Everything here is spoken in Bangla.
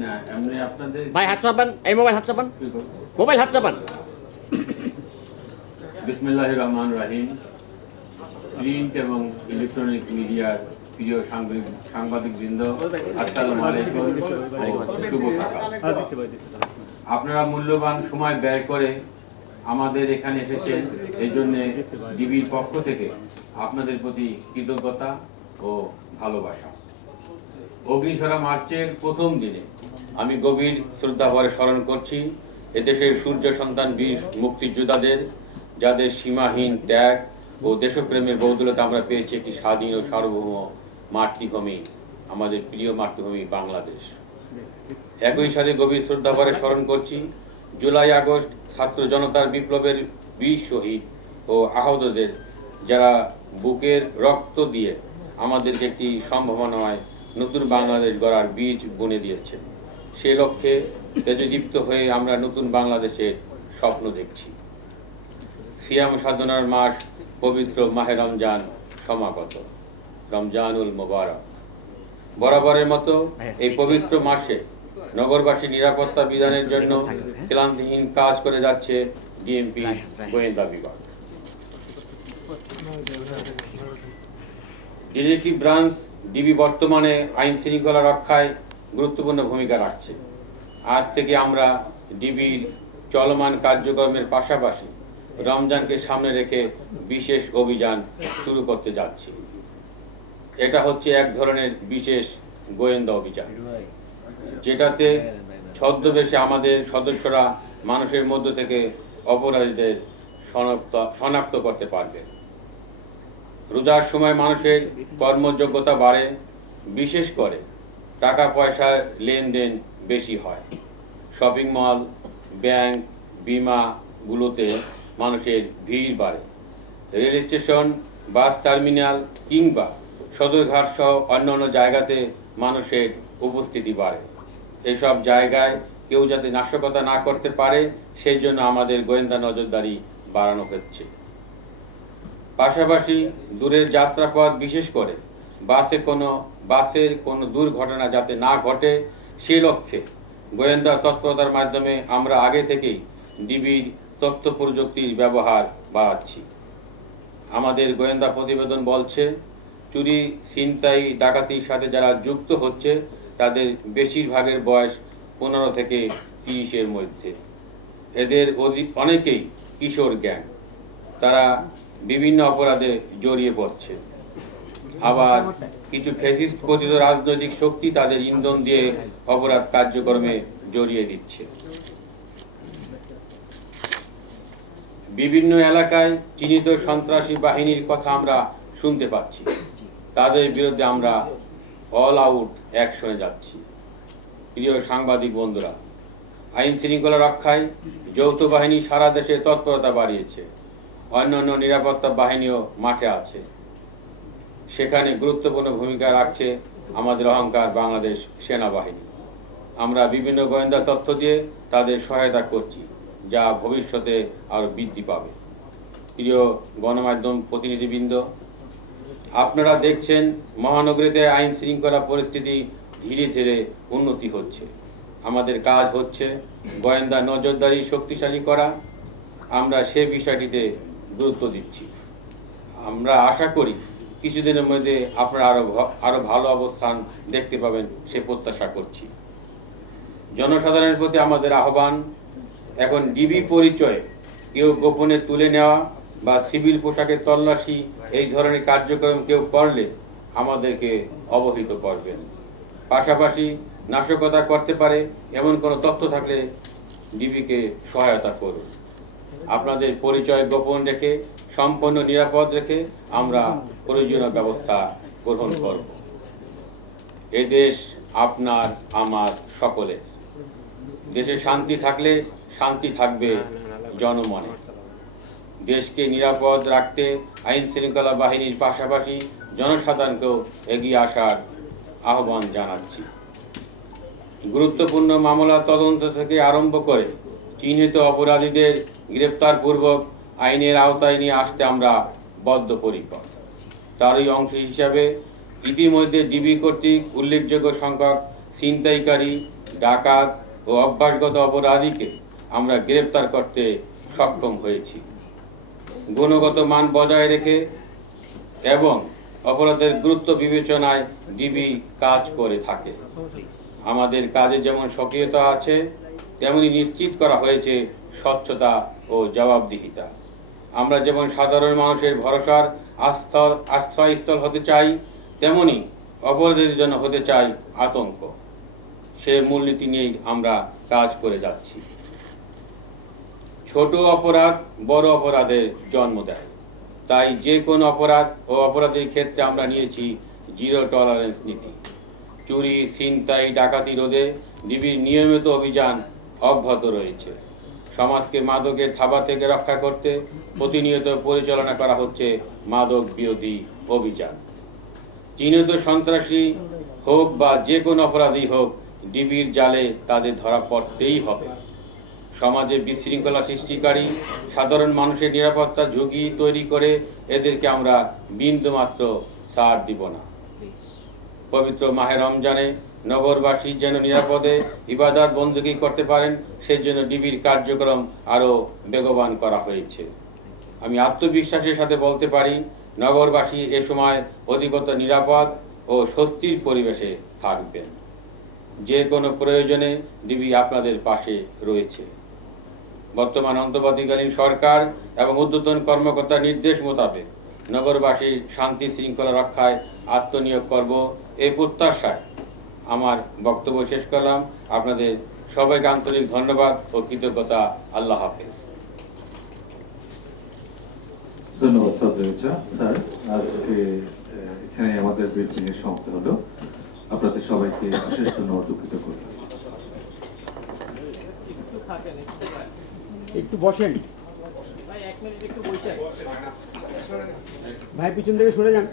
না এমনি আপনাদের ভাই হাত চাপান, এই মোবাইল হাত চাপান, মোবাইল হাত চাপান। বিসমিল্লাহির রহমানির রহিম। প্রিন্ট এবং ইলেকট্রনিক মিডিয়ার প্রিয় সাংবাদিকবৃন্দ, আসসালামু আলাইকুম ও শুভ সকাল। আপনারা মূল্যবান সময় ব্যয় করে আমাদের এখানে এসেছেন, এই জন্যে ডিবির পক্ষ থেকে আপনাদের প্রতি কৃতজ্ঞতা ও ভালোবাসা। অগ্নিছড়া মার্চের প্রথম দিনে আমি গভীর শ্রদ্ধাভরে স্মরণ করছি এদেশের সূর্য সন্তান বীর মুক্তিযোদ্ধাদের, যাদের সীমাহীন ত্যাগ ও দেশপ্রেমের বৌদলতে আমরা পেয়েছি একটি স্বাধীন ও সার্বভৌম মাতৃভূমি, আমাদের প্রিয় মাতৃভূমি বাংলাদেশ। একই সাথে গভীর শ্রদ্ধাভরে স্মরণ করছি জুলাই আগস্ট ছাত্র জনতার বিপ্লবের বীর শহীদ ও আহতদের, যারা বুকের রক্ত দিয়ে আমাদেরকে একটি সম্ভাবনাময় নতুন বাংলাদেশ গড়ার বীজ বুনে দিয়েছেন। সেই লক্ষ্যে তেজদীপ্ত হয়ে আমরা নতুন বাংলাদেশের স্বপ্ন দেখছি। সিয়াম সাধনার মাস পবিত্র মাহে রমজান সমাগত, রমজানুল মোবারক। বরাবরের মতো এই পবিত্র মাসে নগরবাসী নিরাপত্তা বিধানের জন্য ক্লান্তিহীন কাজ করে যাচ্ছে ডিএমপি গোয়েন্দা বিভাগ। ডিটেকটিভ ব্রাঞ্চ ডিবি বর্তমানে আইন শৃঙ্খলা রক্ষায় গুরুত্বপূর্ণ ভূমিকা রাখছে। আজ থেকে আমরা ডিবির চলমান কার্যক্রমের পাশাপাশি রমজানকে সামনে রেখে বিশেষ অভিযান শুরু করতে যাচ্ছি। এটা হচ্ছে এক ধরনের বিশেষ গোয়েন্দা অভিযান, যেটাতে ছদ্মবেশে আমাদের সদস্যরা মানুষের মধ্য থেকে অপরাধীদের শনাক্ত করতে পারবে। রোজার সময় মানুষের কর্মযোগ্যতা বাড়ে, বিশেষ করে টাকা পয়সার লেনদেন বেশি হয়। শপিং মল, ব্যাংক, বিমাগুলোতে মানুষের ভিড় বাড়ে। রেল স্টেশন, বাস টার্মিনাল কিংবা সদরঘাট সহ অন্যান্য জায়গাতে মানুষের উপস্থিতি বাড়ে। এসব জায়গায় কেউ যাতে নাশকতা না করতে পারে সেই জন্য আমাদের গোয়েন্দা নজরদারি বাড়ানো হচ্ছে। পাশাপাশি দূরের যাত্রাপথ, বিশেষ করে বাসের কোনো দুর্ঘটনা যাতে না ঘটে সেই লক্ষ্যে গোয়েন্দা তৎপরতার মাধ্যমে আমরা আগে থেকেই ডিবির তথ্য প্রযুক্তির ব্যবহার বাড়াচ্ছি। আমাদের গোয়েন্দা প্রতিবেদন বলছে, চুরি, ছিনতাই, ডাকাতির সাথে যারা যুক্ত হচ্ছে তাদের বেশিরভাগের বয়স 15 থেকে 30-এর মধ্যে। এদের অনেকেই কিশোর গ্যাং, তারা বিভিন্ন অপরাধে জড়িয়ে পড়ছে। আবার কিছু ফ্যাসিস্ট পতিত রাজনৈতিক শক্তি তাদের ইন্ধন দিয়ে অপরাধ কার্যক্রমে জড়িয়ে দিচ্ছে। বিভিন্ন এলাকায় চিহ্নিত সন্ত্রাসী বাহিনীর কথা আমরা শুনতে পাচ্ছি। তাদের বিরুদ্ধে আমরা অল আউট অ্যাকশনে যাচ্ছি। প্রিয় সাংবাদিক বন্ধুরা, আইন শৃঙ্খলা রক্ষায় যৌথ বাহিনী সারা দেশে তৎপরতা বাড়িয়েছে। অন্যান্য নিরাপত্তা বাহিনীও মাঠে আছে। সেখানে গুরুত্বপূর্ণ ভূমিকা রাখছে আমাদের অহংকার বাংলাদেশ সেনাবাহিনী। আমরা বিভিন্ন গোয়েন্দা তথ্য দিয়ে তাদের সহায়তা করছি, যা ভবিষ্যতে আরও বৃদ্ধি পাবে। প্রিয় গণমাধ্যম প্রতিনিধিবৃন্দ, আপনারা দেখছেন মহানগরীতে আইন শৃঙ্খলা পরিস্থিতি ধীরে ধীরে উন্নতি হচ্ছে। আমাদের কাজ হচ্ছে গোয়েন্দা নজরদারি শক্তিশালী করা। আমরা সে বিষয়টিতে গুরুত্ব দিচ্ছি। আমরা আশা করি কিছুদিনের মধ্যে আপনারা আরও ভালো অবস্থান দেখতে পাবেন, সে প্রত্যাশা করছি। জনসাধারণের প্রতি আমাদের আহ্বান, এখন ডিবি পরিচয়ে কেউ গোপনে তুলে নেওয়া বা সিভিল পোশাকে তল্লাশি এই ধরনের কার্যক্রম কেউ করলে আমাদেরকে অবহিত করবেন। পাশাপাশি নাশকতা করতে পারে এমন কোনো তথ্য থাকলে ডিবিকে সহায়তা করুন। আপনাদের পরিচয় গোপন রেখে, সম্পূর্ণ নিরাপদ রেখে আমরা প্রয়োজনীয় ব্যবস্থা গ্রহণ করব। এ দেশ আপনার, আমার, সকলের। দেশে শান্তি থাকলে শান্তি থাকবে জনমনে। দেশকে নিরাপদ রাখতে আইন শৃঙ্খলা বাহিনীর পাশাপাশি জনসাধারণকেও এগিয়ে আসার আহ্বান জানাচ্ছি। গুরুত্বপূর্ণ মামলা তদন্ত থেকে আরম্ভ করে চিহ্নিত অপরাধীদের গ্রেপ্তারপূর্বক আইনের আওতায় নিয়ে আসতে আমরা বদ্ধপরিকর। তারই অংশ হিসাবে ইতিমধ্যে ডিবি কর্তৃক উল্লেখযোগ্য সংখ্যক ছিনতাইকারী, ডাকাত ও অভ্যাসগত অপরাধীকে আমরা গ্রেপ্তার করতে সক্ষম হয়েছি। গুণগত মান বজায় রেখে এবং অপরাধের গুরুত্ব বিবেচনায় ডিবি কাজ করে থাকে। আমাদের কাজে যেমন সক্রিয়তা আছে, তেমনি নিশ্চিত করা হয়েছে স্বচ্ছতা ও জবাবদিহিতা। আমরা যেমন সাধারণ মানুষের ভরসার আশ্রয়স্থল হতে চাই, তেমনি অপরাধীদের জন্য হতে চাই আতঙ্ক। সে মূলনীতি নিয়েই আমরা কাজ করে যাচ্ছি। ছোট অপরাধ বড় অপরাধের জন্ম দেয়, তাই যে কোনো অপরাধ ও অপরাধের ক্ষেত্রে আমরা নিয়েছি জিরো টলারেন্স নীতি। চুরি, ছিনতাই, ডাকাতি রোধে ডিবির নিয়মিত অভিযান অব্যাহত রয়েছে। সমাজকে মাদকের থাবা থেকে রক্ষা করতে প্রতিনিয়ত পরিচালনা করা হচ্ছে মাদক বিরোধী অভিযান। চিহ্নিত সন্ত্রাসী হোক বা যে কোনো অপরাধী হোক, ডিবির জালে তাদের ধরা পড়তেই হবে। সমাজে বিশৃঙ্খলা সৃষ্টিকারী সাধারণ মানুষের নিরাপত্তা ঝুঁকি তৈরি করে এদেরকে আমরা বিন্দুমাত্র ছাড় দিব না। পবিত্র মাহে রমজানে নগরবাসী যেন নিরাপদে ইবাদত বন্দী করতে পারেন, সেই জন্য ডিবির কার্যক্রম আরও বেগবান করা হয়েছে। আমি আত্মবিশ্বাসের সাথে বলতে পারি, নগরবাসী এ সময় অধিকতর নিরাপদ ও স্বস্তির পরিবেশে থাকবেন। যে কোনো প্রয়োজনে ডিবি আপনাদের পাশে রয়েছে। বর্তমান অন্তর্বর্তীকালীন সরকার এবং ঊর্ধ্বতন কর্মকর্তার নির্দেশ মোতাবেক নগরবাসীর শান্তি শৃঙ্খলা রক্ষায় আত্মনিয়োগ করব, এই প্রত্যাশায় আমার বক্তব্য শেষ করলাম। আপনাদের সবাইকে আন্তরিক ধন্যবাদ ও কৃতজ্ঞতা। আল্লাহ হাফেজ। ধন্যবাদ স্যার। আজকে এখানে আমাদের ব্রিফিং এর সমাপ্তি হলো। আপনাদের সবাইকে অশেষ ধন্যবাদ ও কৃতজ্ঞতা। একটু বসেন ভাই, 1 মিনিট একটু বসে ভাই, পিছন থেকে সরে যান।